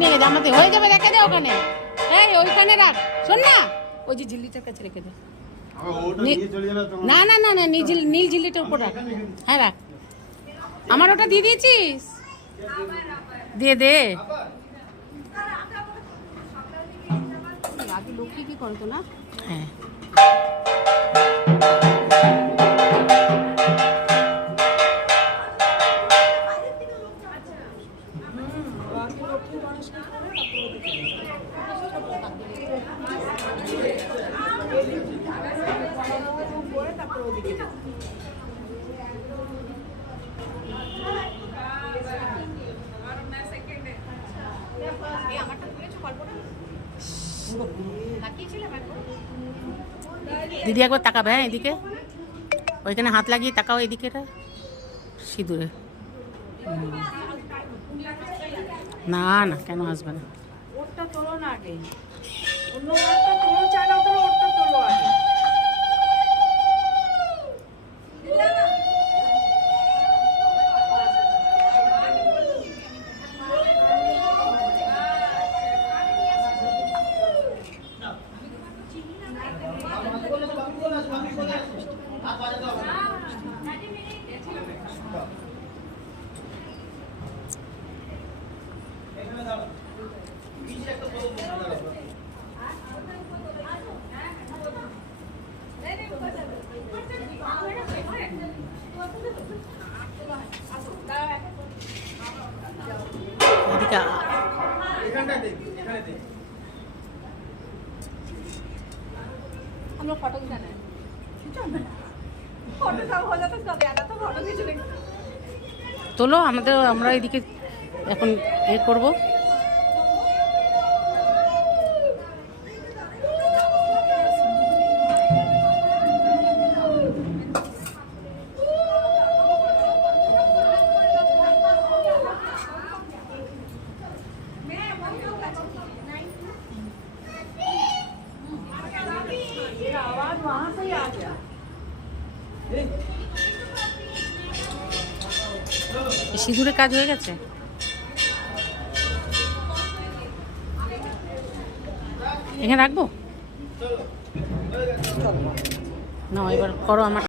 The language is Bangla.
নিয়ে গেছে আমাদের হয়ে যাবে, রেখে দে ওখানে। এই ওইখানে রাখ, শোন না, ওই যে ঝিল্লিটার কাছে রেখে দে। না না না না, নীল ঝিল্লিটার উপর রাখ। হ্যাঁ রাখ। আমার ওটা দিয়ে দিয়েছিস? দিয়ে দে। আগে লক্ষ্মী কি করতো না? হ্যাঁ দিদি একবার তাকাবে। হ্যাঁ এদিকে, ওইখানে হাত লাগিয়ে তাকাও এদিকে, সিঁদুরে। না না, কেন আসবে না? ওরটা তোলো না আগে, অন্য একটা তোলো, চাই না তোলো, ওরটা তোলো আগে। তোলো আমাদের, আমরা এদিকে এখন এ করবো। সিঁদুরে কাজ হয়ে গেছে। এখানে রাখবো না, এবার করো আমার।